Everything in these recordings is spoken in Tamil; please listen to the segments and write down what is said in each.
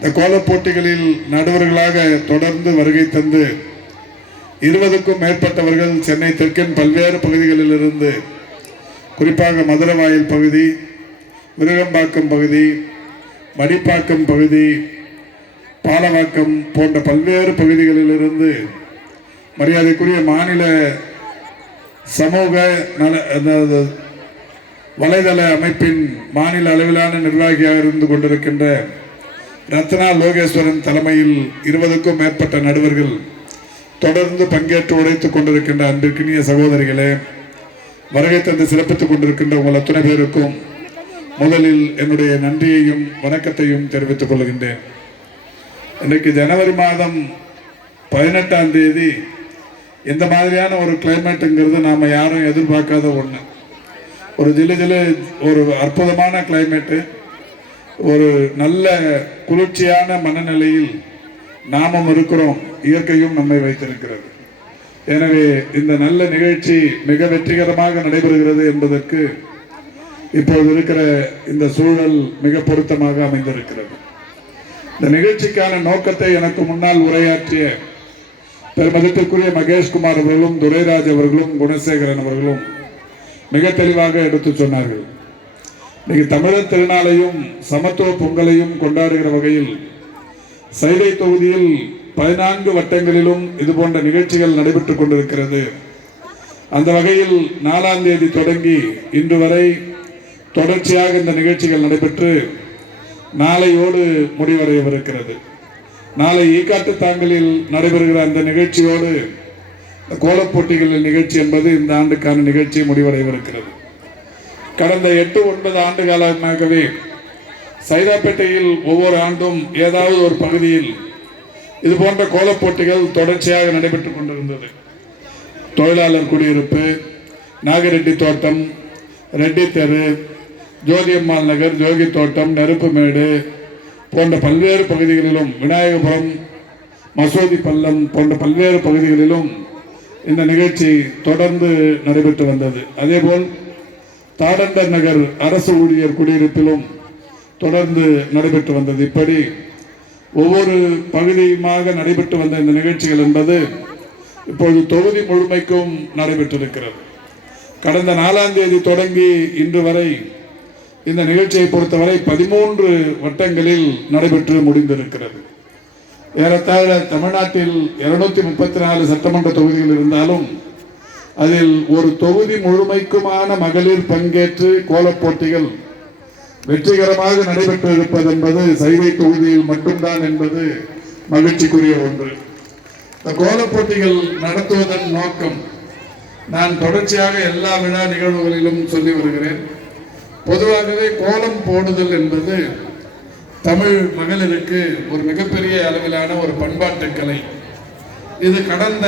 இந்த கோலப் போட்டிகளில் நடுவர்களாக தொடர்ந்து வருகை தந்து இருபதுக்கும் மேற்பட்டவர்கள் சென்னை தெற்கின் பல்வேறு பகுதிகளிலிருந்து குறிப்பாக மதுரவாயில் பகுதி விருகம்பாக்கம் பகுதி மடிப்பாக்கம் பகுதி பாலவாக்கம் போன்ற பல்வேறு பகுதிகளிலிருந்து மரியாதைக்குரிய மாநில சமூக நல வலைதள அமைப்பின் மாநில அளவிலான நிர்வாகியாக இருந்து கொண்டிருக்கின்ற ரத்னா லோகேஸ்வரன் தலைமையில் இருபதுக்கும் மேற்பட்ட நடுவர்கள் தொடர்ந்து பங்கேற்று உழைத்துக் கொண்டிருக்கின்ற அன்பிற்கினிய சகோதரிகளே வருகை தந்து சிறப்பித்துக் கொண்டிருக்கின்ற உங்கள் அத்தனை பேருக்கும் முதலில் என்னுடைய நன்றியையும் வணக்கத்தையும் தெரிவித்துக் கொள்கின்றேன். இன்றைக்கு ஜனவரி மாதம் பதினெட்டாம் தேதி இந்த மாதிரியான ஒரு கிளைமேட்டுங்கிறது நாம் யாரும் எதிர்பார்க்காத ஒன்று ஒரு ஜிலு ஜிலு ஒரு அற்புதமான கிளைமேட்டு ஒரு நல்ல குளிர்ச்சியான மனநிலையில் நாமும் இருக்கிறோம். இயற்கையும் நம்மை வைத்திருக்கிறது. எனவே இந்த நல்ல நிகழ்ச்சி மிக வெற்றிகரமாக நடைபெறுகிறது என்பதற்கு இப்போது இருக்கிற இந்த சூழல் மிக பொருத்தமாக அமைந்திருக்கிறது. இந்த நிகழ்ச்சிக்கான நோக்கத்தை எனக்கு முன்னால் உரையாற்றிய பெருமதிப்பிற்குரிய மகேஷ்குமார் அவர்களும் துரைராஜ் அவர்களும் குணசேகரன் அவர்களும் மிக தெளிவாக எடுத்து சொன்னார்கள். இன்னைக்கு தமிழர் திருநாளையும் சமத்துவ பொங்கலையும் கொண்டாடுகிற வகையில் சைதை தொகுதியில் பதினான்கு வட்டங்களிலும் இது போன்ற நிகழ்ச்சிகள் நடைபெற்றுக் கொண்டிருக்கிறது. அந்த வகையில் நாலாம் தேதி தொடங்கி இன்று வரை தொடர்ச்சியாக இந்த நிகழ்ச்சிகள் நடைபெற்று நாளையோடு முடிவடையவிருக்கிறது. நாளை ஈக்காட்டு தாங்கலில் நடைபெறுகிற அந்த நிகழ்ச்சியோடு இந்த கோலப் போட்டிகளின் நிகழ்ச்சி என்பது இந்த ஆண்டுக்கான நிகழ்ச்சி முடிவடையவிருக்கிறது. கடந்த எட்டு ஒன்பது ஆண்டு காலமாகவே சைதாப்பேட்டையில் ஒவ்வொரு ஆண்டும் ஏதாவது ஒரு பகுதியில் இது போன்ற கோலப் போட்டிகள் தொடர்ச்சியாக நடைபெற்றுக் கொண்டிருந்தது. தொழிலாளர் குடியிருப்பு நாகரெட்டி தோட்டம் ரெட்டி தெரு ஜோதியம்மாள் நகர் ஜோகி தோட்டம் நெருப்புமேடு போன்ற பல்வேறு பகுதிகளிலும் விநாயகபுரம் மசூதி பள்ளம் போன்ற பல்வேறு பகுதிகளிலும் இந்த நிகழ்ச்சி தொடர்ந்து நடைபெற்று வந்தது. அதேபோல் தாடண்டர் நகர் அரசு ஊழியர் குடியிருப்பிலும் தொடர்ந்து நடைபெற்று வந்தது. இப்படி ஒவ்வொரு பகுதியுமாக நடைபெற்று வந்த இந்த நிகழ்ச்சிகள் என்பது இப்பொழுது தொகுதி முழுமைக்கும் நடைபெற்றிருக்கிறது. கடந்த நாலாம் தேதி தொடங்கி இன்று வரை இந்த நிகழ்ச்சியை பொறுத்தவரை பதிமூன்று வட்டங்களில் நடைபெற்று முடிந்திருக்கிறது. ஏறத்தாழ தமிழ்நாட்டில் இருநூத்தி முப்பத்தி நாலு சட்டமன்ற தொகுதிகள் இருந்தாலும் அதில் ஒரு தொகுதி முழுமைக்குமான மகளிர் பங்கேற்று கோலப் போட்டிகள் வெற்றிகரமாக நடைபெற்றிருப்பது என்பது சைவை தொகுதியில் மட்டும்தான் என்பது மகிழ்ச்சிக்குரிய ஒன்று. இந்த கோலப் போட்டிகள் நடத்துவதன் நோக்கம் நான் தொடர்ச்சியாக எல்லா விழா நிகழ்வுகளிலும் சொல்லி வருகிறேன். பொதுவாகவே கோலம் போடுதல் என்பது தமிழ் மகளிருக்கு ஒரு மிகப்பெரிய அளவிலான ஒரு பண்பாட்டு கலை. இது கடந்த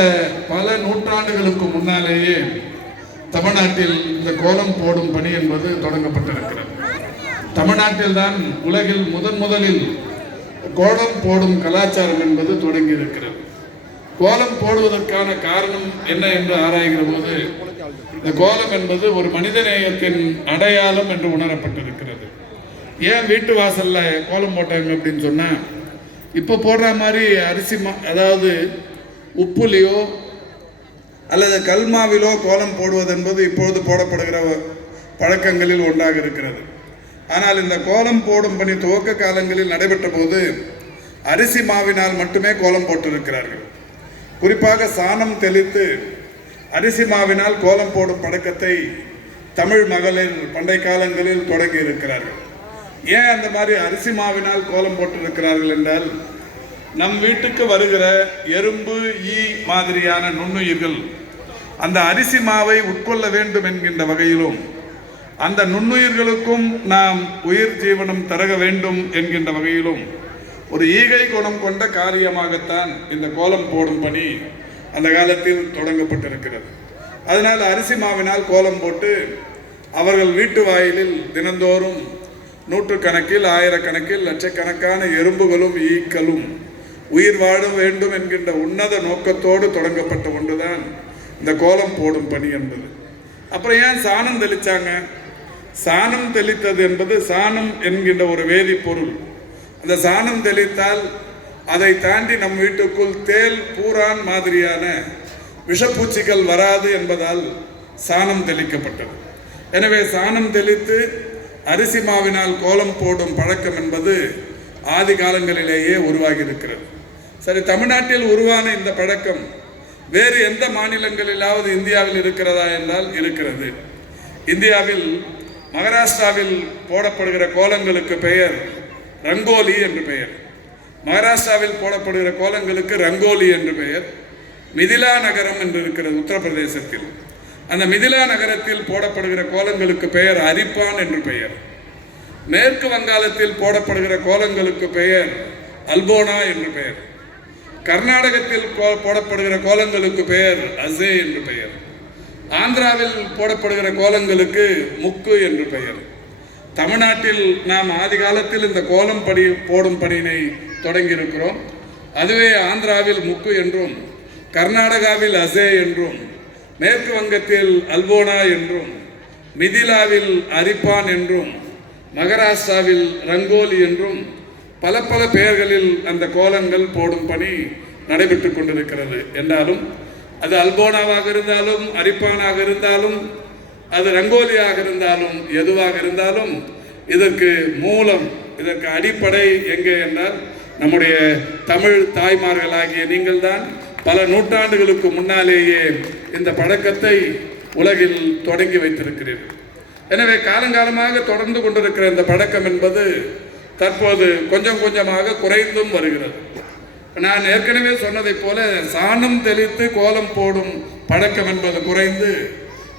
பல நூற்றாண்டுகளுக்கு முன்னாலேயே தமிழ்நாட்டில் இந்த கோலம் போடும் பணி என்பது தொடங்கப்பட்டிருக்கிறது. தமிழ்நாட்டில் தான் உலகில் முதன் முதலில் கோலம் போடும் கலாச்சாரம் என்பது தொடங்கி இருக்கிறது கோலம் போடுவதற்கான காரணம் என்ன என்று ஆராய்கிற போது இந்த கோலம் என்பது ஒரு மனிதநேயத்தின் அடையாளம் என்று உணரப்பட்டிருக்கிறது. ஏன் வீட்டு வாசல்ல கோலம் போட்டாங்க அப்படின்னு சொன்னா இப்போ போடுற மாதிரி அரிசி மா அதாவது உப்புலையோ அல்லது கல்மாவிலோ கோலம் போடுவது என்பது இப்பொழுது போடப்படுகிற பழக்கங்களில் ஒன்றாக இருக்கிறது. ஆனால் இந்த கோலம் போடும் பணி துவக்க காலங்களில் நடைபெற்ற போது அரிசி மாவினால் மட்டுமே கோலம் போட்டிருக்கிறார்கள். குறிப்பாக சாணம் தெளித்து அரிசி மாவினால் கோலம் போடும் பழக்கத்தை தமிழ் மகளிர் பண்டை காலங்களில் தொடங்கி இருக்கிறார்கள். ஏன் அந்த மாதிரி அரிசி மாவினால் கோலம் போட்டிருக்கிறார்கள் என்றால் நம் வீட்டுக்கு வருகிற எறும்பு ஈ மாதிரியான நுண்ணுயிர்கள் அந்த அரிசி மாவை உட்கொள்ள வேண்டும் என்கின்ற வகையிலும் அந்த நுண்ணுயிர்களுக்கும் நாம் உயிர் ஜீவனம் தரக வேண்டும் என்கின்ற வகையிலும் ஒரு ஈகை குணம் கொண்ட காரியமாகத்தான் இந்த கோலம் போடும் பணி அந்த காலத்தில் தொடங்கப்பட்டிருக்கிறது. அதனால் அரிசி மாவினால் கோலம் போட்டு அவர்கள் வீட்டு வாயிலில் தினந்தோறும் நூற்றுக்கணக்கில் ஆயிரக்கணக்கில் லட்சக்கணக்கான எறும்புகளும் ஈக்களும் உயிர் வாழ வேண்டும் என்கின்ற உன்னத நோக்கத்தோடு தொடங்கப்பட்ட ஒன்றுதான் இந்த கோலம் போடும் பணி என்பது. அப்புறம் ஏன் சாணம் தெளித்தாங்க சாணம் தெளித்தது என்பது சாணம் என்கின்ற ஒரு வேதிப்பொருள் அந்த சாணம் தெளித்தால் அதை தாண்டி நம் வீட்டுக்குள் தேல் பூரான் மாதிரியான விஷப்பூச்சிகள் வராது என்பதால் சாணம் தெளிக்கப்பட்டது. எனவே சாணம் தெளித்து அரிசி மாவினால் கோலம் போடும் பழக்கம் என்பது ஆதி காலங்களிலேயே உருவாகி இருக்கிறது சரி தமிழ்நாட்டில் உருவான இந்த பழக்கம் வேறு எந்த மாநிலங்களிலாவது இந்தியாவில் இருக்கிறதா என்றால் இருக்கிறது. இந்தியாவில் மகாராஷ்டிராவில் போடப்படுகிற கோலங்களுக்கு பெயர் ரங்கோலி என்று பெயர். மகாராஷ்டிராவில் போடப்படுகிற கோலங்களுக்கு ரங்கோலி என்று பெயர். மிதிலா நகரம் என்று இருக்கிறது உத்தரப்பிரதேசத்தில். அந்த மிதிலா நகரத்தில் போடப்படுகிற கோலங்களுக்கு பெயர் அரிப்பான் என்று பெயர். மேற்கு வங்காளத்தில் போடப்படுகிற கோலங்களுக்கு பெயர் அல்போனா என்று பெயர். கர்நாடகத்தில் போடப்படுகிற கோலங்களுக்கு பெயர் அசே என்று பெயர். ஆந்திராவில் போடப்படுகிற கோலங்களுக்கு முக்கு என்று பெயர். தமிழ்நாட்டில் நாம் ஆதி காலத்தில் இந்த கோலம் படி போடும் பணியினை தொடங்கியிருக்கிறோம். அதுவே ஆந்திராவில் முக்கு என்றும் கர்நாடகாவில் அசே என்றும் மேற்கு வங்கத்தில் அல்போனா என்றும் மிதிலாவில் அரிப்பான் என்றும் மகாராஷ்டிராவில் ரங்கோலி என்றும் பல பல பெயர்களில் அந்த கோலங்கள் போடும் பணி நடைபெற்று கொண்டிருக்கிறது. என்றாலும் அது அல்போனாவாக இருந்தாலும் அரிப்பானாக இருந்தாலும் அது ரங்கோலியாக இருந்தாலும் எதுவாக இருந்தாலும் இதற்கு மூலம் இதற்கு அடிப்படை எங்கே என்றால் நம்முடைய தமிழ் தாய்மார்களாகிய நீங்கள்தான் பல நூற்றாண்டுகளுக்கு முன்னாலேயே இந்த பழக்கத்தை உலகில் தொடங்கி வைத்திருக்கிறீர்கள். எனவே காலங்காலமாக தொடர்ந்து கொண்டிருக்கிற இந்த பழக்கம் என்பது தற்போது கொஞ்சம் கொஞ்சமாக குறைந்தும் வருகிறது. நான் ஏற்கனவே சொன்னதைப் போல சாணம் தெளித்து கோலம் போடும் பழக்கம் என்பது குறைந்து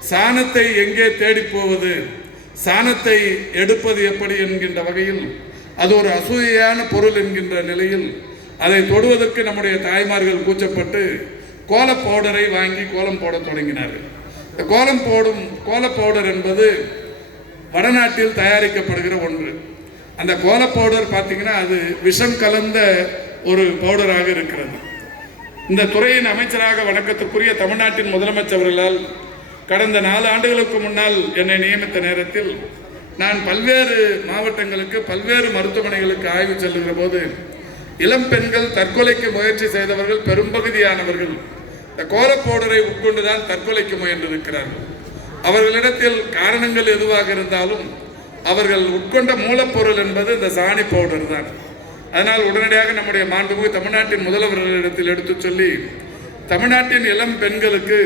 சாணத்தை எங்கே தேடி போவது சாணத்தை எடுப்பது எப்படி என்கின்ற வகையில் அது ஒரு அசூயையான பொருள் என்கின்ற நிலையில் அதை தொடுவதற்கு நம்முடைய தாய்மார்கள் கூச்சப்பட்டு கோல பவுடரை வாங்கி கோலம் போட தொடங்கினார்கள். இந்த கோலம் போடும் கோல பவுடர் என்பது வடநாட்டில் தயாரிக்கப்படுகிற ஒன்று. அந்த கோல பவுடர் பார்த்தீங்கன்னா அது விஷம் கலந்த ஒரு பவுடராக இருக்கிறது. இந்த துறையின் அமைச்சராக வணக்கத்திற்குரிய தமிழ்நாட்டின் முதலமைச்சர்களால் கடந்த நாலு ஆண்டுகளுக்கு முன்னால் என்னை நியமித்த நேரத்தில் நான் பல்வேறு மாவட்டங்களுக்கு பல்வேறு மருத்துவமனைகளுக்கு ஆய்வு செல்லுகிற போது இளம் பெண்கள் தற்கொலைக்கு முயற்சி செய்தவர்கள் பெரும்பகுதியானவர்கள் இந்த கோலப் பவுடரை உட்கொண்டுதான் தற்கொலைக்கு முயன்றிருக்கிறார்கள். அவர்களிடத்தில் காரணங்கள் எதுவாக இருந்தாலும் அவர்கள் உட்கொண்ட மூலப்பொருள் என்பது இந்த சாணி பவுடர் தான். அதனால் உடனடியாக நம்முடைய மாண்புமிகு தமிழ்நாட்டின் முதல்வர்களிடத்தில் எடுத்துச் சொல்லி தமிழ்நாட்டின் இளம் பெண்களுக்கு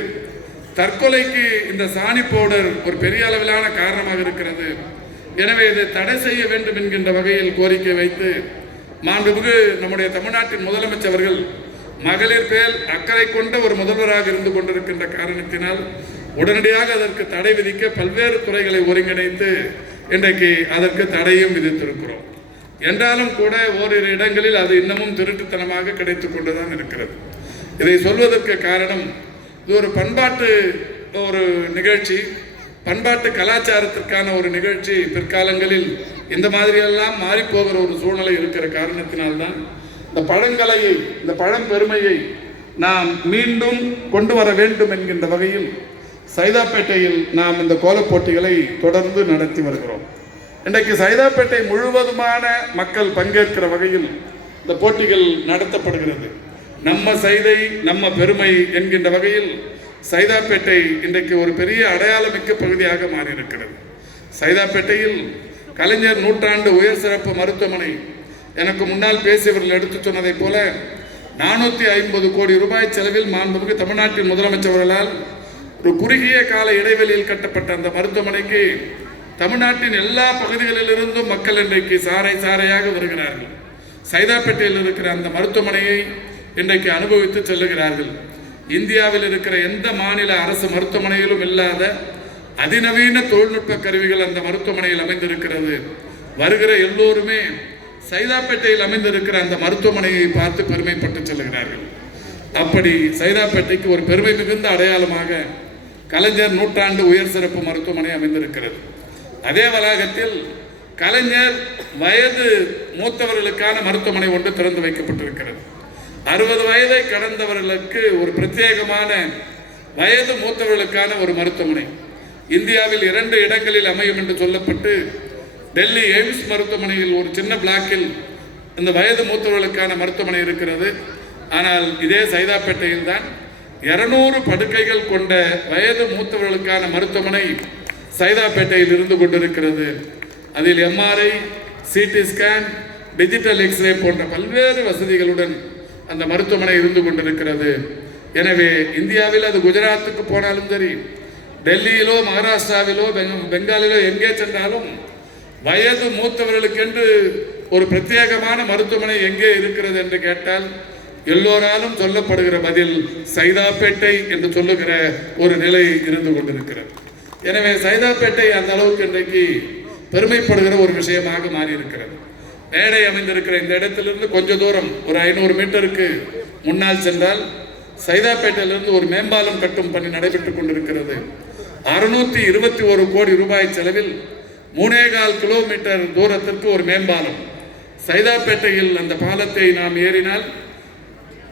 தற்கொலைக்கு இந்த சாணி பவுடர் ஒரு பெரிய அளவிலான காரணமாக இருக்கிறது. எனவே இதை தடை செய்ய வேண்டும் என்கின்ற வகையில் கோரிக்கை வைத்து மாண்புமிகு நம்முடைய தமிழ்நாட்டின் முதலமைச்சர்கள் மகளிர் பேர் அக்கறை கொண்ட ஒரு முதல்வராக இருந்து கொண்டிருக்கின்ற காரணத்தினால் உடனடியாக அதற்கு தடை விதிக்க பல்வேறு துறைகளை ஒருங்கிணைத்து இன்றைக்கு அதற்கு தடையும் விதித்திருக்கிறோம். என்றாலும் கூட ஓரிரு இடங்களில் அது இன்னமும் திருட்டுத்தனமாக கிடைத்து கொண்டுதான் இருக்கிறது. இதை சொல்வதற்கு காரணம் இது ஒரு பண்பாட்டு ஒரு நிகழ்ச்சி பண்பாட்டு கலாச்சாரத்திற்கான ஒரு நிகழ்ச்சி. பிற்காலங்களில் இந்த மாதிரியெல்லாம் மாறிப்போகிற ஒரு சூழ்நிலை இருக்கிற காரணத்தினால்தான் இந்த பழங்கலையை இந்த பழம்பெருமையை நாம் மீண்டும் கொண்டு வர வேண்டும் என்கின்ற வகையில் சைதாப்பேட்டையில் நாம் இந்த கோலப் போட்டிகளை தொடர்ந்து நடத்தி வருகிறோம். இன்றைக்கு சைதாப்பேட்டை முழுவதுமான மக்கள் பங்கேற்கிற வகையில் இந்த போட்டிகள் நடத்தப்படுகிறது. நம்ம சைதை நம்ம பெருமை என்கின்ற வகையில் சைதாப்பேட்டை இன்றைக்கு ஒரு பெரிய அடையாளமிக்க பகுதியாக மாறியிருக்கிறது. சைதாப்பேட்டையில் கலைஞர் நூற்றாண்டு உயர் சிறப்பு மருத்துவமனை எனக்கு முன்னால் பேசியவர்கள் எடுத்துச் சொன்னதைப் போல நானூற்றி ஐம்பது கோடி ரூபாய் செலவில் மாண்புமிகு தமிழ்நாட்டின் முதலமைச்சர்களால் ஒரு குறுகிய கால இடைவெளியில் கட்டப்பட்ட அந்த மருத்துவமனைக்கு தமிழ்நாட்டின் எல்லா பகுதிகளிலிருந்தும் மக்கள் இன்றைக்கு சாறை சாறையாக வருகிறார்கள். சைதாப்பேட்டையில் இருக்கிற அந்த மருத்துவமனையை இன்றைக்கு அனுபவித்து செல்லுகிறார்கள். இந்தியாவில் இருக்கிற எந்த மாநில அரசு மருத்துவமனையிலும் இல்லாத அதிநவீன தொழில்நுட்ப கருவிகள் அந்த மருத்துவமனையில் அமைந்திருக்கிறது. வருகிற எல்லோருமே சைதாப்பேட்டையில் அமைந்திருக்கிற அந்த மருத்துவமனையை பார்த்து பெருமைப்பட்டு செல்கிறார்கள் அப்படி சைதாப்பேட்டைக்கு ஒரு பெருமை மிகுந்த அடையாளமாக கலைஞர் நூற்றாண்டு உயர் சிறப்பு மருத்துவமனை அமைந்திருக்கிறது. அதே வளாகத்தில் கலைஞர் வயது மூத்தவர்களுக்கான மருத்துவமனை ஒன்று திறந்து வைக்கப்பட்டிருக்கிறது. அறுபது வயதை கடந்தவர்களுக்கு ஒரு பிரத்யேகமான வயது மூத்தவர்களுக்கான ஒரு மருத்துவமனை. இந்தியாவில் இரண்டு இடங்களில் அமையும் என்று சொல்லப்பட்டு டெல்லி எய்ம்ஸ் மருத்துவமனையில் ஒரு சின்ன பிளாக்கில் இந்த வயது மூத்தவர்களுக்கான மருத்துவமனை இருக்கிறது. ஆனால் இதே சைதாப்பேட்டையில் தான் இருநூறு படுக்கைகள் கொண்ட வயது மூத்தவர்களுக்கான மருத்துவமனை சைதாப்பேட்டையில் இருந்து கொண்டிருக்கிறது. அதில் MRI CT scan digital X ray போன்ற பல்வேறு வசதிகளுடன் அந்த மருத்துவமனை இருந்து கொண்டிருக்கிறது. எனவே இந்தியாவில் அது குஜராத்துக்கு போனாலும் சரி டெல்லியிலோ மகாராஷ்டிராவிலோ பெங்காலிலோ எங்கே சென்றாலும் வயது மூத்தவர்களுக்கென்று ஒரு பிரத்யேகமான மருத்துவமனை எங்கே இருக்கிறது என்று கேட்டால் எல்லோராலும் சொல்லப்படுகிற பதில் சைதாப்பேட்டை என்று சொல்லுகிற ஒரு நிலை இருந்து கொண்டிருக்கிறது. எனவே சைதாப்பேட்டை அந்த அளவுக்கு இன்றைக்கு பெருமைப்படுகிற ஒரு விஷயமாக மாறி இருக்கிறது மேடை அமைந்திருக்கிற இந்த இடத்திலிருந்து கொஞ்ச தூரம் ஒரு ஐநூறு மீட்டருக்கு முன்னால் சென்றால் சைதாப்பேட்டையிலிருந்து ஒரு மேம்பாலம் கட்டும் பணி நடைபெற்றுக் கொண்டிருக்கிறது. அறுநூத்தி இருபத்தி ஒரு கோடி ரூபாய் செலவில் மூணே கால் கிலோமீட்டர் தூரத்திற்கு ஒரு மேம்பாலம். சைதாப்பேட்டையில் அந்த பாலத்தை நாம் ஏறினால்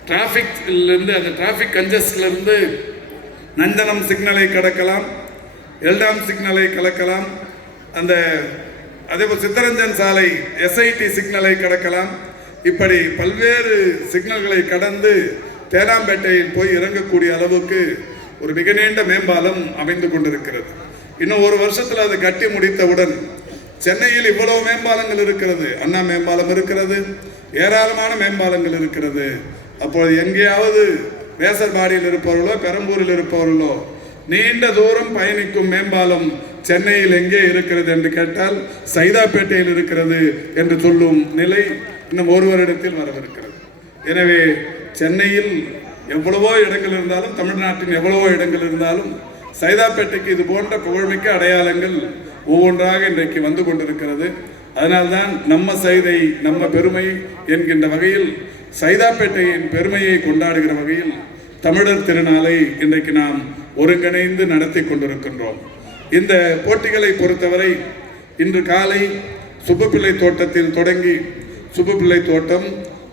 டிராஃபிக்லேருந்து அந்த டிராஃபிக் கஞ்சஸ்ட்லேருந்து நந்தனம் சிக்னலை கடக்கலாம் எல்டாம் சிக்னலை கலக்கலாம் அந்த அதேபோல் சித்தரஞ்சன் சாலை எஸ்ஐடி சிக்னலை கடக்கலாம். இப்படி பல்வேறு சிக்னல்களை கடந்து தேனாம்பேட்டையில் போய் இறங்கக்கூடிய அளவுக்கு ஒரு மிக நீண்ட மேம்பாலம் அமைந்து கொண்டிருக்கிறது. இன்னும் ஒரு வருஷத்தில் அதை கட்டி முடித்தவுடன் சென்னையில் இவ்வளவு மேம்பாலங்கள் இருக்கிறது. அண்ணா மேம்பாலம் இருக்கிறது. ஏராளமான மேம்பாலங்கள் இருக்கிறது. அப்போது எங்கேயாவது வேசர்பாடியில் இருப்பவர்களோ பெரம்பூரில் இருப்பவர்களோ நீண்ட தூரம் பயணிக்கும் மேம்பாலம் சென்னையில் எங்கே இருக்கிறது என்று கேட்டால் சைதாப்பேட்டையில் இருக்கிறது என்று சொல்லும் நிலை இன்னும் ஒரு வருடத்தில் வரவிருக்கிறது. எனவே சென்னையில் எவ்வளவோ இடங்கள் இருந்தாலும் தமிழ்நாட்டின் எவ்வளவோ இடங்கள் இருந்தாலும் சைதாப்பேட்டைக்கு இது போன்ற புகழ்மிக்க அடையாளங்கள் ஒவ்வொன்றாக இன்றைக்கு வந்து கொண்டிருக்கிறது. அதனால்தான் நம்ம சைதை நம்ம பெருமை என்கின்ற வகையில் சைதாப்பேட்டையின் பெருமையை கொண்டாடுகிற வகையில் தமிழர் திருநாளை இன்றைக்கு நாம் ஒருங்கிணைந்து நடத்தி கொண்டிருக்கின்றோம். இந்த போட்டிகளை பொறுத்தவரை இன்று காலை சுப்புப்பிள்ளை தோட்டத்தில் தொடங்கி Subbupillai Thottam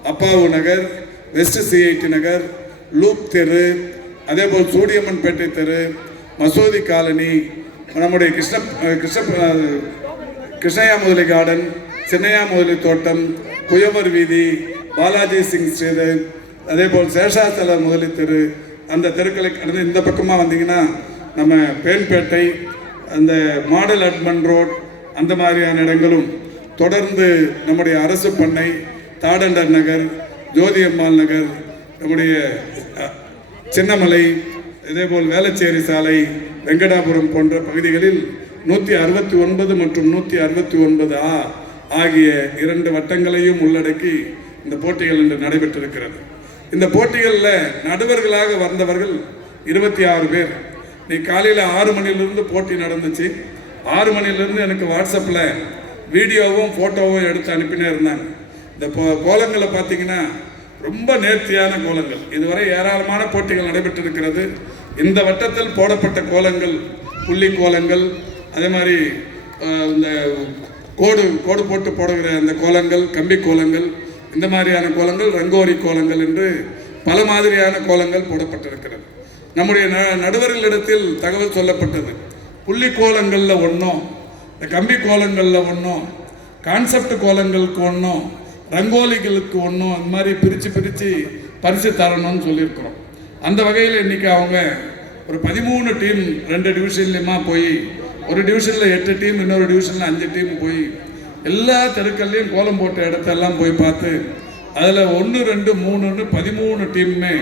Appavu Nagar west CIT Nagar loop தெரு அதேபோல் சூடியம்மன்பேட்டை தெரு மசூதி காலனி நம்முடைய கிருஷ்ண கிருஷ்ண கிருஷ்ணயா முதலி கார்டன் சின்னையா முதலி தோட்டம் குயவர் வீதி பாலாஜி சிங் ஸ்ரீதர் அதே போல் சேஷாசல முதலி தெரு அந்த தெருக்களை கடந்து இந்த பக்கமாக வந்தீங்கன்னா நம்ம பேன்பேட்டை அந்த மாடல் அட்மன் ரோட் அந்த மாதிரியான இடங்களும் தொடர்ந்து நம்முடைய அரசு பண்ணை தாடண்டர் நகர் ஜோதியம்மாள் நகர் நம்முடைய சின்னமலை இதேபோல் வேளச்சேரி சாலை வெங்கடாபுரம் போன்ற பகுதிகளில் நூற்றி அறுபத்தி ஒன்பது மற்றும் நூற்றி அறுபத்தி ஒன்பது ஆ ஆகிய இரண்டு வட்டங்களையும் உள்ளடக்கி இந்த போட்டிகள் இன்று நடைபெற்றிருக்கிறது. இந்த போட்டிகளில் நடுவர்களாக வந்தவர்கள் இருபத்தி ஆறு பேர். நீ காலையில் ஆறு மணிலிருந்து போட்டி நடந்துச்சு. ஆறு மணிலிருந்து எனக்கு வாட்ஸ்அப்பில் வீடியோவும் ஃபோட்டோவும் எடுத்து அனுப்பினே இருந்தாங்க. இந்த கோ- கோலங்களை பார்த்தீங்கன்னா ரொம்ப நேர்த்தியான கோலங்கள். இதுவரை ஏராளமான போட்டிகள் நடைபெற்றிருக்கிறது. இந்த வட்டத்தில் போடப்பட்ட கோலங்கள் புள்ளி கோலங்கள் அதே மாதிரி இந்த கோடு கோடு போட்டு போடுகிற அந்த கோலங்கள் கம்பி கோலங்கள் இந்த மாதிரியான கோலங்கள் ரங்கோரி கோலங்கள் என்று பல மாதிரியான கோலங்கள் போடப்பட்டிருக்கிறது. நம்முடைய ந- நடுவர்களிடத்தில் தகவல் சொல்லப்பட்டது. புள்ளி கோலங்களில் ஒன்றும் இந்த கம்பி கோலங்களில் ஒன்றும் கான்செப்ட் கோலங்களுக்கு ஒன்றும் ரங்கோலிகளுக்கு ஒன்றும் அந்த மாதிரி பிரித்து பிரித்து பரிசு தரணும்னு சொல்லியிருக்கிறோம். அந்த வகையில் இன்னைக்கு அவங்க ஒரு பதிமூணு டீம் ரெண்டு டிவிஷன்லையுமா போய் ஒரு டிவிஷனில் எட்டு டீம் இன்னொரு டிவிஷனில் அஞ்சு டீம் போய் எல்லா தெருக்கள்லையும் கோலம் போட்ட இடத்தெல்லாம் போய் பார்த்து அதில் ஒன்று ரெண்டு மூணுன்னு பதிமூணு டீமுமே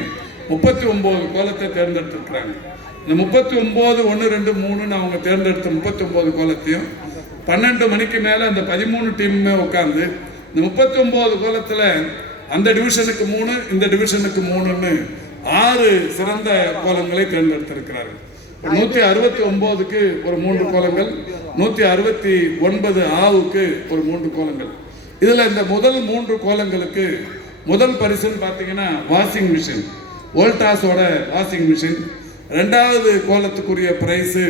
முப்பத்தி ஒம்பது கோலத்தை தேர்ந்தெடுத்துருக்குறாங்க. இந்த முப்பத்தி ஒம்பது ஒன்று ரெண்டு மூணுன்னு அவங்க தேர்ந்தெடுத்த முப்பத்தி ஒம்பது கோலத்தையும் பன்னெண்டு மணிக்கு மேலே அந்த பதிமூணு டீமுமே உட்காந்து இந்த முப்பத்தி ஒம்பது கோலத்தில் அந்த டிவிஷனுக்கு மூணு இந்த டிவிஷனுக்கு மூணுன்னு ஆறு சிறந்த கோலங்களை தேர்ந்தெடுத்திருக்கிறார்கள். நூற்றி அறுபத்தி ஒம்போதுக்கு ஒரு மூன்று கோலங்கள் நூற்றி அறுபத்தி ஒன்பது ஆவுக்கு ஒரு மூன்று கோலங்கள். இதில் இந்த முதல் மூன்று கோலங்களுக்கு முதல் பரிசுன்னு பார்த்தீங்கன்னா வாஷிங் மிஷின் வோல்டாஸோட வாஷிங் மிஷின். ரெண்டாவது கோலத்துக்குரிய ப்ரைஸு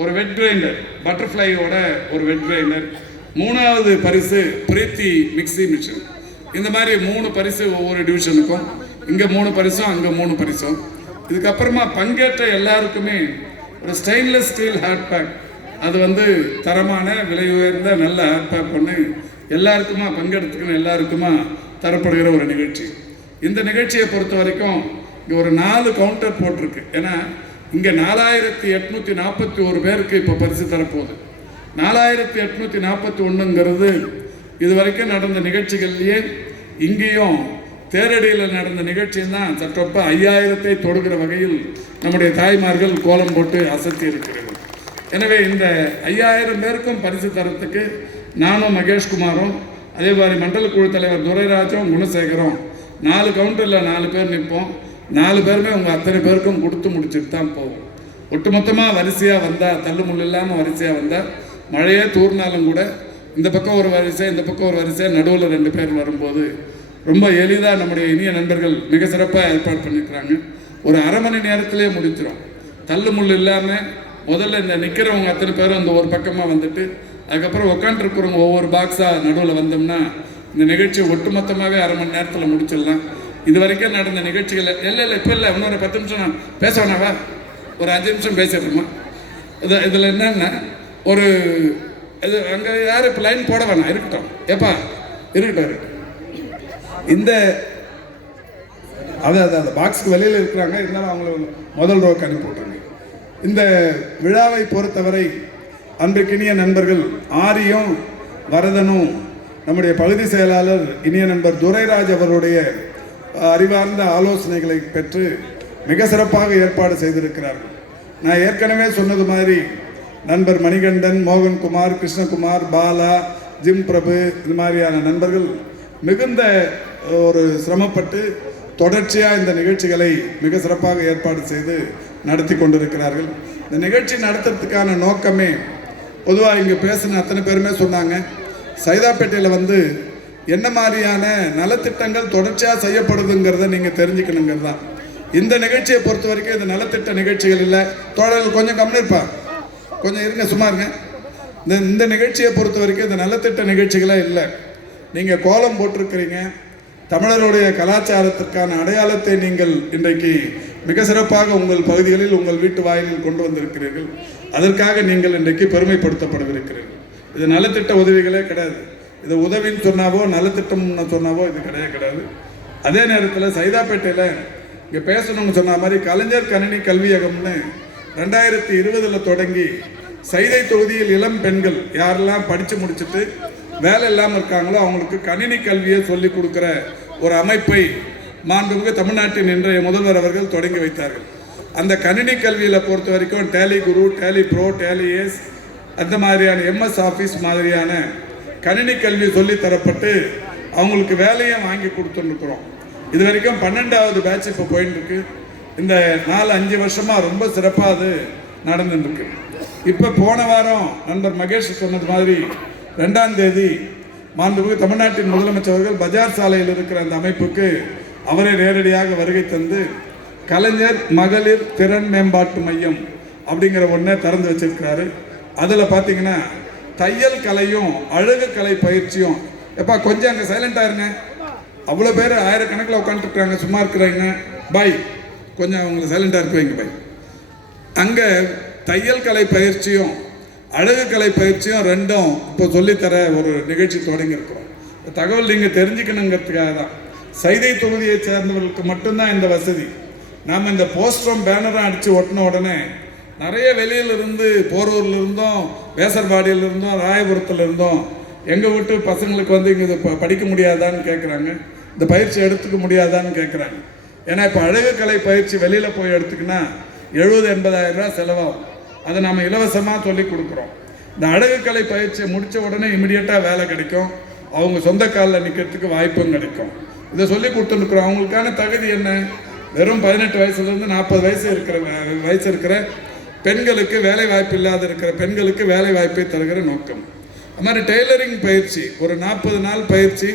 ஒரு வெட் கிரைண்டர் பட்டர்ஃப்ளையோட ஒரு வெட் கிரைண்டர். மூணாவது பரிசு பிரீத்தி மிக்ஸி மிஷின். இந்த மாதிரி மூணு பரிசு ஒவ்வொரு டிவிஷனுக்கும். இங்கே மூணு பரிசும் அங்கே மூணு பரிசும். இதுக்கப்புறமா பங்கேற்ற எல்லாருக்குமே ஒரு ஸ்டெயின்லெஸ் ஸ்டீல் ஹேட்பேக் அது வந்து தரமான விலை உயர்ந்த நல்ல ஹேட்பேக் ஒன்று எல்லாருக்குமா பங்கெடுத்துக்கணும் எல்லாருக்குமா தரப்படுகிற ஒரு நிகழ்ச்சி. இந்த நிகழ்ச்சியை பொறுத்த வரைக்கும் இங்கே ஒரு நாலு கவுண்டர் போட்டிருக்கு. ஏன்னா இங்கே நாலாயிரத்தி எட்நூற்றி நாற்பத்தி ஒரு பேருக்கு இப்போ பரிசு தரப்போகுது. நாலாயிரத்தி எட்நூற்றி நாற்பத்தி ஒன்றுங்கிறது இது வரைக்கும் நடந்த நிகழ்ச்சிகள்லேயே இங்கேயும் தேரடியில் நடந்த நிகழ்ச்சி தான் சற்றொப்ப ஐயாயிரத்தை தொடுகிற வகையில் நம்முடைய தாய்மார்கள் கோலம் போட்டு அசத்தி இருக்கிறது. எனவே இந்த ஐயாயிரம் பேருக்கும் பரிசு தரத்துக்கு நானும் மகேஷ்குமாரும் அதே மாதிரி மண்டல குழு தலைவர் துரைராஜும் குணசேகரும் நாலு கவுண்டரில் நாலு பேர் நிற்போம். நாலு பேருமே உங்கள் அத்தனை பேருக்கும் கொடுத்து முடிச்சுட்டு தான் போவோம். ஒட்டுமொத்தமாக வரிசையாக வந்தால் தள்ளுமுள் இல்லாமல் வரிசையாக வந்தால் மழையே தூர்னாலும் கூட இந்த பக்கம் ஒரு வரிசை இந்த பக்கம் ஒரு வரிசை நடுவில் ரெண்டு பேர் வரும்போது ரொம்ப எளிதாக நம்முடைய இனிய நண்பர்கள் மிக சிறப்பாக ஏற்பாடு பண்ணியிருக்கிறாங்க ஒரு அரை மணி நேரத்திலே முடிச்சிடும் தள்ளுமுள் இல்லாமல் முதல்ல இந்த நிற்கிறவங்க அத்தனை பேரும் அந்த ஒரு பக்கமாக வந்துட்டு அதுக்கப்புறம் உட்காந்துருக்குறவங்க ஒவ்வொரு பாக்ஸாக நடுவில் வந்தோம்னா இந்த நிகழ்ச்சி ஒட்டுமொத்தமாகவே அரை மணி நேரத்தில் முடிச்சிடலாம். இது வரைக்கும் நடந்த நிகழ்ச்சிகள் இல்லை இல்லை இப்போ இல்லை இன்னொரு பத்து நிமிஷம் நான் பேச வேணாவா? ஒரு அஞ்சு நிமிஷம் பேசிடுறோமா இது இதில் என்னென்னா ஒரு இது அங்கே யாரும் இப்போ லைன் போட வேணாம் இருக்கட்டும். ஏப்பா இருக்கட்டும் இருக்கட்டும். இந்த அதான் அது அந்த பாக்ஸுக்கு வெளியில் இருக்கிறாங்க. இருந்தாலும் அவங்கள முதல் ரோக்கு அனுப்பி விட்ருங்க இந்த விழாவை பொறுத்தவரை அன்பிற்கினிய நண்பர்கள் ஆரியும் வரதனும் நம்முடைய பகுதி செயலாளர் இனிய நண்பர் துரைராஜ் அவருடைய அறிவார்ந்த ஆலோசனைகளை பெற்று மிக சிறப்பாக ஏற்பாடு செய்திருக்கிறார்கள். நான் ஏற்கனவே சொன்னது மாதிரி நண்பர் மணிகண்டன் மோகன்குமார் கிருஷ்ணகுமார் பாலா ஜிம் பிரபு இது மாதிரியான நண்பர்கள் மிகுந்த ஒரு சிரமப்பட்டு தொடர்ச்சியாக இந்த நிகழ்ச்சிகளை மிக சிறப்பாக ஏற்பாடு செய்து நடத்தி கொண்டிருக்கிறார்கள். இந்த நிகழ்ச்சி நடத்துறதுக்கான நோக்கமே பொதுவாக இங்கே பேசின அத்தனை பேருமே சொன்னாங்க. சைதாப்பேட்டையில் வந்து என்ன மாதிரியான நலத்திட்டங்கள் தொடர்ச்சியாக செய்யப்படுதுங்கிறத நீங்கள் தெரிஞ்சுக்கணுங்கிறது. தான் இந்த நிகழ்ச்சியை பொறுத்த வரைக்கும் இந்த நலத்திட்ட நிகழ்ச்சிகள் இல்லை. தோழர்கள் கொஞ்சம் கம்மி இருப்பா. கொஞ்சம் இருங்க சும்மா இருங்க. இந்த இந்த நிகழ்ச்சியை பொறுத்த வரைக்கும் இந்த நலத்திட்ட நிகழ்ச்சிகளே இல்லை. நீங்கள் கோலம் போட்டிருக்கிறீங்க. தமிழருடைய கலாச்சாரத்திற்கான அடையாளத்தை நீங்கள் இன்றைக்கு மிக சிறப்பாக உங்கள் பகுதிகளில் உங்கள் வீட்டு வாயிலில் கொண்டு வந்திருக்கிறீர்கள். அதற்காக நீங்கள் இன்றைக்கு பெருமைப்படுத்தப்படவிருக்கிறீர்கள். இது நலத்திட்ட உதவிகளே கிடையாது. இது உதவின்னு சொன்னாவோ நலத்திட்டம்னு சொன்னாவோ இது கிடையவே கிடையாது. அதே நேரத்தில் சைதாப்பேட்டையில் இங்கே பேசணும்னு சொன்ன மாதிரி கலைஞர் கணினி கல்வியகம்னு ரெண்டாயிரத்தி இருபதில் தொடங்கி சைதை தொகுதியில் இளம் பெண்கள் யாரெல்லாம் படித்து முடிச்சுட்டு வேலை இல்லாமல் இருக்காங்களோ அவங்களுக்கு கணினி கல்வியை சொல்லி கொடுக்குற ஒரு அமைப்பை மாண்புமிகு தமிழ்நாட்டின் இன்றைய முதல்வர் அவர்கள் தொடங்கி வைத்தார்கள். அந்த கணினி கல்வியில் பொறுத்த வரைக்கும் Tally Guru Tally Pro Tally Ace அந்த மாதிரியான எம்எஸ் ஆஃபீஸ் மாதிரியான கணினி கல்வி சொல்லி தரப்பட்டு அவங்களுக்கு வேலையும் வாங்கி கொடுத்துருக்குறோம். இது வரைக்கும் பன்னெண்டாவது பேட்ச் இப்போ போயின்னு இருக்கு இந்த நாலு அஞ்சு வருஷமாக ரொம்ப சிறப்பாக அது நடந்துட்டு இப்போ போன வாரம் நண்பர் மகேஷ் சொன்னது மாதிரி ரெண்டாம் தேதி மாண்புமிகு தமிழ்நாட்டின் முதலமைச்சர் அவர்கள் பஜார் சாலையில் இருக்கிற அந்த அமைப்புக்கு அவரே நேரடியாக வருகை தந்து கலைஞர் மகளிர் திறன் மேம்பாட்டு மையம் அப்படிங்கிற ஒன்றை திறந்து வச்சிருக்கிறாரு. அதில் பார்த்தீங்கன்னா தையல் கலையும் அழகு கலை பயிற்சியும் எப்பா கொஞ்சம் அங்கே சைலண்டாக இருங்க. அவ்வளோ பேர் ஆயிரக்கணக்கில் உட்காந்துருக்குறாங்க சும்மா இருக்கிறாங்க. பாய் கொஞ்சம் அவங்களை சைலண்டாக இருக்கு வைங்க பாய். அங்கே தையல் கலை பயிற்சியும் அழகு கலை பயிற்சியும் ரெண்டும் இப்போ சொல்லித்தர ஒரு நிகழ்ச்சி தொடங்கியிருக்கிறோம். தகவல் நீங்கள் தெரிஞ்சுக்கணுங்கிறதுக்காக தான். சைதை தொகுதியை சேர்ந்தவர்களுக்கு மட்டும்தான் இந்த வசதி. நாம் இந்த போஸ்டரும் பேனரும் அடித்து ஒட்டின உடனே நிறைய வெளியிலிருந்து இருந்து இருந்தோம் வேசர்பாடியில் இருந்தோம் ராயபுரத்தில் இருந்தோம் எங்கள் வீட்டு பசங்களுக்கு வந்து இங்கே இது படிக்க முடியாதான்னு கேட்குறாங்க இந்த பயிற்சி எடுத்துக்க முடியாதான்னு கேட்குறாங்க ஏன்னா இப்போ அழகு கலை பயிற்சி வெளியில் போய் எடுத்துக்கினா எழுபது எண்பதாயிரம் ரூபா செலவாகும். அதை நாம் இலவசமாக சொல்லி கொடுக்குறோம். இந்த அழகுக்கலை கலை பயிற்சியை முடித்த உடனே இமிடியட்டாக வேலை கிடைக்கும். அவங்க சொந்த காலில் நிற்கிறதுக்கு வாய்ப்பும் கிடைக்கும். இதை சொல்லி கொடுத்துருக்குறோம். அவங்களுக்கான தகுதி என்ன? வெறும் பதினெட்டு வயசுலேருந்து நாற்பது வயசு இருக்கிற வ- வயசு இருக்கிற பெண்களுக்கு வேலை வாய்ப்பு இல்லாத இருக்கிற பெண்களுக்கு வேலை வாய்ப்பை தருகிற நோக்கம். அது மாதிரி டெய்லரிங் பயிற்சி ஒரு நாற்பது நாள் பயிற்சி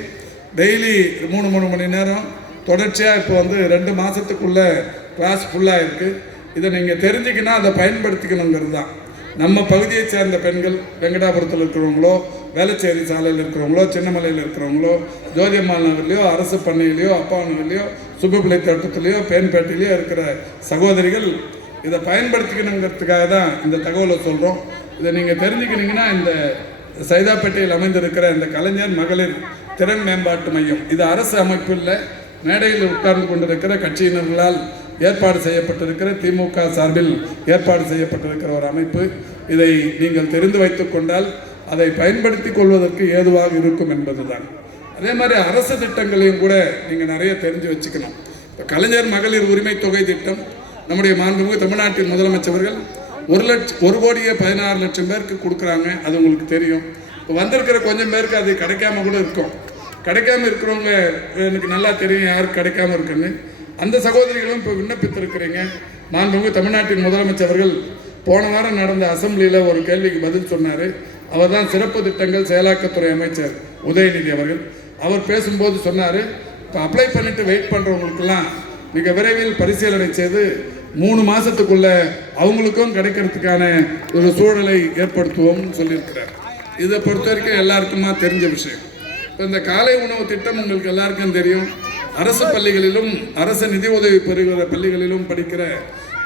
டெய்லி மூணு மூணு மணி நேரம். தொடர்ச்சியாக இப்போ வந்து ரெண்டு மாதத்துக்குள்ளே கிளாஸ் ஃபுல்லாக இருக்குது இதை நீங்கள் தெரிஞ்சுக்கினா அதை பயன்படுத்திக்கணுங்கிறது தான். நம்ம பகுதியை சேர்ந்த பெண்கள் வெங்கடாபுரத்தில் இருக்கிறவங்களோ வேளச்சேரி சாலையில் இருக்கிறவங்களோ சின்னமலையில் இருக்கிறவங்களோ ஜோதியம்மாள் நகர்லையோ அரசு பண்ணையிலையோ அப்பா நகர்லையோ சுப்புப்பிள்ளை தோட்டத்துலையோ பேன்பேட்டையிலையோ இருக்கிற சகோதரிகள் இதை பயன்படுத்திக்கணுங்கிறதுக்காக தான் இந்த தகவலை சொல்கிறோம் இதை நீங்கள் தெரிஞ்சுக்கினீங்கன்னா இந்த சைதாப்பேட்டையில் அமைந்திருக்கிற இந்த கலைஞர் மகளிர் திறன் மேம்பாட்டு மையம் இது அரசு அமைப்பு இல்லை மேடையில் உட்கார்ந்து கொண்டிருக்கிற கட்சியினர்களால் ஏற்பாடு செய்யப்பட்டிருக்கிற திமுக சார்பில் ஏற்பாடு செய்யப்பட்டிருக்கிற ஒரு அமைப்பு. இதை நீங்கள் தெரிந்து வைத்து கொண்டால் அதை பயன்படுத்தி கொள்வதற்கு ஏதுவாக இருக்கும் என்பதுதான். அதே மாதிரி அரசு திட்டங்களையும் கூட நீங்கள் நிறைய தெரிஞ்சு வச்சுக்கணும். இப்போ கலைஞர் மகளிர் உரிமை தொகை திட்டம் நம்முடைய மாண்புமிகு தமிழ்நாட்டின் முதலமைச்சர்கள் ஒரு லட்சம் ஒரு கோடியே பதினாறு லட்சம் பேருக்கு கொடுக்குறாங்க அது உங்களுக்கு தெரியும். இப்போ வந்திருக்கிற கொஞ்சம் பேருக்கு அது கிடைக்காம கூட இருக்கும். கிடைக்காம இருக்கிறவங்க எனக்கு நல்லா தெரியும் யாருக்கு கிடைக்காம இருக்குன்னு. அந்த சகோதரிகளும் இப்போ விண்ணப்பித்திருக்கிறீங்க. நான் உங்கள் தமிழ்நாட்டின் முதலமைச்சர்கள் போன வாரம் நடந்த அசம்பிளியில் ஒரு கேள்விக்கு பதில் சொன்னார். அவர் தான் சிறப்பு திட்டங்கள் செயலாக்கத்துறை அமைச்சர் உதயநிதி அவர்கள். அவர் பேசும்போது சொன்னார் இப்போ அப்ளை பண்ணிட்டு வெயிட் பண்ணுறவங்களுக்கெல்லாம் மிக விரைவில் பரிசீலனை செய்து மூணு மாதத்துக்குள்ள அவங்களுக்கும் கிடைக்கிறதுக்கான ஒரு சூழலை ஏற்படுத்துவோம்னு சொல்லியிருக்கிறார். இதை பொறுத்த வரைக்கும் எல்லாருக்குமா தெரிஞ்ச விஷயம். இப்போ இந்த காலை உணவு திட்டம் உங்களுக்கு எல்லாருக்கும் தெரியும். அரசு பள்ளிகளிலும் அரசு நிதி உதவி பெறுகிற பள்ளிகளிலும் படிக்கிற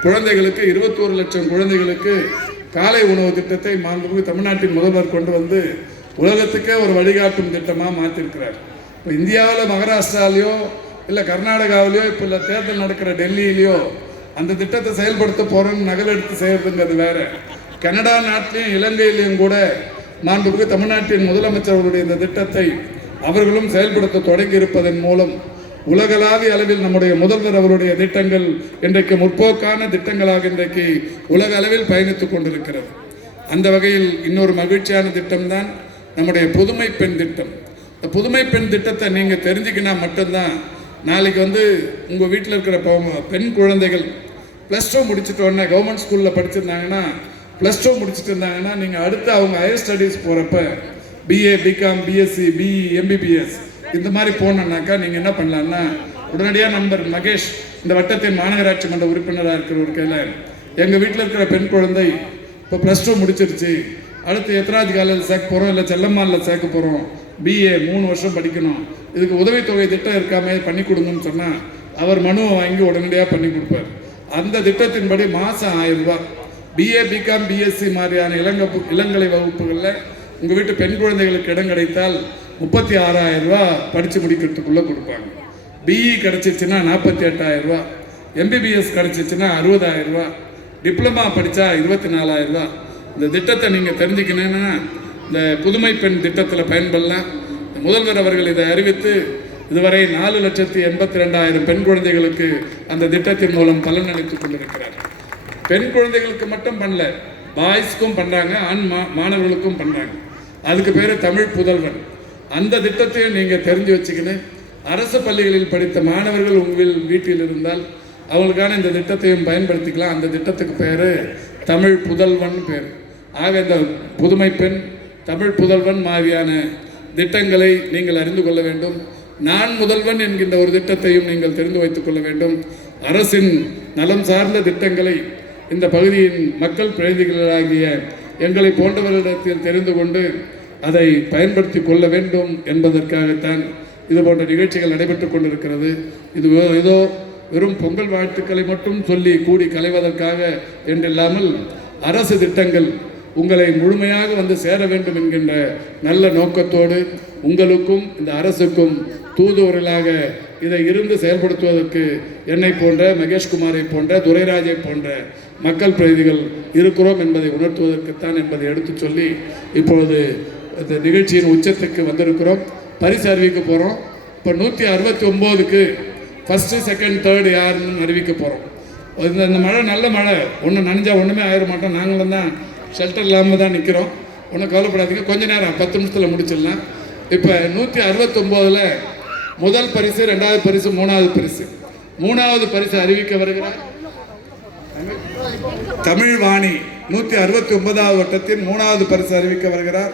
குழந்தைகளுக்கு இருபத்தோரு லட்சம் குழந்தைகளுக்கு காலை உணவு திட்டத்தை மாண்புமிகு தமிழ்நாட்டின் முதல்வர் கொண்டு வந்து உலகத்துக்கே ஒரு வழிகாட்டும் திட்டமாக மாற்றிருக்கிறார் இப்போ இந்தியாவில் மகாராஷ்டிராலேயோ இல்லை கர்நாடகாவிலையோ இப்போ இல்லை தேர்தல் நடக்கிற டெல்லியிலையோ அந்த திட்டத்தை செயல்படுத்த போகிறோன்னு நகல் எடுத்து செய்கிறதுங்கிறது வேற. கனடா நாட்டிலையும் இலங்கையிலையும் கூட மாண்புமிகு தமிழ்நாட்டின் முதலமைச்சர்களுடைய இந்த திட்டத்தை அவர்களும் செயல்படுத்த தொடங்கி இருப்பதன் மூலம் உலகளாவிய அளவில் நம்முடைய முதல்வர் அவருடைய திட்டங்கள் இன்றைக்கு முற்போக்கான திட்டங்களாக இன்றைக்கு உலக அளவில் பயணித்துக் கொண்டிருக்கிறது. அந்த வகையில் இன்னொரு மகிழ்ச்சியான திட்டம்தான் நம்முடைய புதுமை பெண் திட்டம். இந்த புதுமை பெண் திட்டத்தை நீங்கள் தெரிஞ்சுக்கினா மட்டும்தான் நாளைக்கு வந்து உங்கள் வீட்டில் இருக்கிற பெண் குழந்தைகள் ப்ளஸ் டூ முடிச்சிட்டோன்னே கவர்மெண்ட் ஸ்கூலில் படிச்சிருந்தாங்கன்னா ப்ளஸ் டூ முடிச்சுட்டு இருந்தாங்கன்னா நீங்கள் அடுத்து அவங்க ஹையர் ஸ்டடீஸ் போகிறப்ப BA BCom BSc BE MBBS இந்த மாதிரி போனோம்னாக்கா நீங்கள் என்ன பண்ணலான்னா உடனடியாக நண்பர் மகேஷ் இந்த வட்டத்தின் மாநகராட்சி மன்ற உறுப்பினராக இருக்கிற ஒரு கையில் எங்கள் வீட்டில் இருக்கிற பெண் குழந்தை இப்போ ப்ளஸ் டூ முடிச்சிருச்சு. அடுத்து எத்தனாவது காலையில் சேர்க்க போகிறோம் இல்லை செல்லம்மாலில் சேர்க்க போகிறோம் பிஏ மூணு வருஷம் படிக்கணும். இதுக்கு உதவித்தொகை திட்டம் இருக்காமே பண்ணி கொடுங்கன்னு சொன்னால் அவர் மனுவை வாங்கி உடனடியாக பண்ணி கொடுப்பார். அந்த திட்டத்தின்படி மாதம் ஆயிரம் ரூபாய். பிஏ பிகாம் பிஎஸ்சி மாதிரியான இளங்க இளங்கலை வகுப்புகளில் உங்கள் வீட்டு பெண் குழந்தைகளுக்கு இடம் கிடைத்தால் முப்பத்தி ஆறாயிரம் ரூபா படித்து முடிக்கிறதுக்குள்ளே கொடுப்பாங்க. பிஇ கிடச்சிச்சின்னா நாற்பத்தி எட்டாயிரம் ரூபா. எம்பிபிஎஸ் கிடச்சிச்சின்னா அறுபதாயிரம் ரூபா. டிப்ளமா படித்தா இருபத்தி நாலாயிரம் ரூபா. இந்த திட்டத்தை நீங்கள் தெரிஞ்சுக்கணுன்னா இந்த புதுமை பெண் திட்டத்தில் பயன்படலாம். முதல்வர் அவர்கள் இதை அறிவித்து இதுவரை நாலு லட்சத்தி எண்பத்தி ரெண்டாயிரம் பெண் குழந்தைகளுக்கு அந்த திட்டத்தின் மூலம் பலனளித்துக் கொண்டிருக்கிறார். பெண் குழந்தைகளுக்கு மட்டும் பண்ணல பாய்ஸ்க்கும் பண்ணுறாங்க ஆண் மா மாணவர்களுக்கும் பண்ணுறாங்க அதுக்கு பேர் தமிழ் புதல்வன். அந்த திட்டத்தையும் நீங்கள் தெரிஞ்சு வச்சுக்கணும் அரசு பள்ளிகளில் படித்த மாணவர்கள் உங்கள் வீட்டில் இருந்தால் அவங்களுக்கான இந்த திட்டத்தையும் பயன்படுத்திக்கலாம். அந்த திட்டத்துக்கு பேர் தமிழ் புதல்வன் பேர். ஆக இந்த புதுமை பெண் தமிழ் புதல்வன் மாதிரியான திட்டங்களை நீங்கள் அறிந்து கொள்ள வேண்டும். நான் முதல்வன் என்கின்ற ஒரு திட்டத்தையும் நீங்கள் தெரிந்து வைத்துக் கொள்ள வேண்டும். அரசின் நலம் சார்ந்த திட்டங்களை இந்த பகுதியின் மக்கள் பிரதிநிதிகளாகிய எங்களை போன்றவர்களிடத்தில் தெரிந்து கொண்டு அதை பயன்படுத்தி கொள்ள வேண்டும் என்பதற்காகத்தான் இது போன்ற நிகழ்ச்சிகள் நடைபெற்றுக் கொண்டிருக்கிறது. இது ஏதோ- ஏதோ வெறும் பொங்கல் வாழ்த்துக்களை மட்டும் சொல்லி கூடி கலைவதற்காக என்றில்லாமல் அரசு திட்டங்கள் உங்களை முழுமையாக வந்து சேர வேண்டும் என்கின்ற நல்ல நோக்கத்தோடு உங்களுக்கும் இந்த அரசுக்கும் தூதுவர்களாக இதை இருந்து செயல்படுத்துவதற்கு என்னை போன்ற மகேஷ்குமாரை போன்ற துரைராஜை போன்ற மக்கள் பிரதிநிதிகள் இருக்கிறோம் என்பதை உணர்த்துவதற்குத்தான் என்பதை எடுத்துச் சொல்லி இப்பொழுது இந்த நிகழ்ச்சியின் உச்சத்துக்கு வந்திருக்கிறோம். பரிசு அறிவிக்க போகிறோம் இப்போ நூற்றி அறுபத்தி ஒம்போதுக்கு ஃபஸ்ட்டு செகண்ட் தேர்டு யாருன்னு அறிவிக்க போகிறோம் இந்த இந்த மழை நல்ல மழை. ஒன்று நனைஞ்சால் ஒன்றுமே ஆயிட மாட்டோம் நாங்களும் தான் ஷெல்டர் இல்லாமல் தான் நிற்கிறோம் ஒன்றும் கவலைப்படாதீங்க. கொஞ்ச நேரம் பத்து நிமிஷத்தில் முடிச்சிடலாம். இப்போ நூற்றி அறுபத்தொம்போதில் முதல் பரிசு ரெண்டாவது பரிசு மூணாவது பரிசு. மூணாவது பரிசு அறிவிக்க வருகிறார். தமிழ் வாணி நூற்றி அறுபத்தி ஒன்பதாவது வட்டத்தின் மூணாவது பரிசு அறிவிக்க வருகிறார்.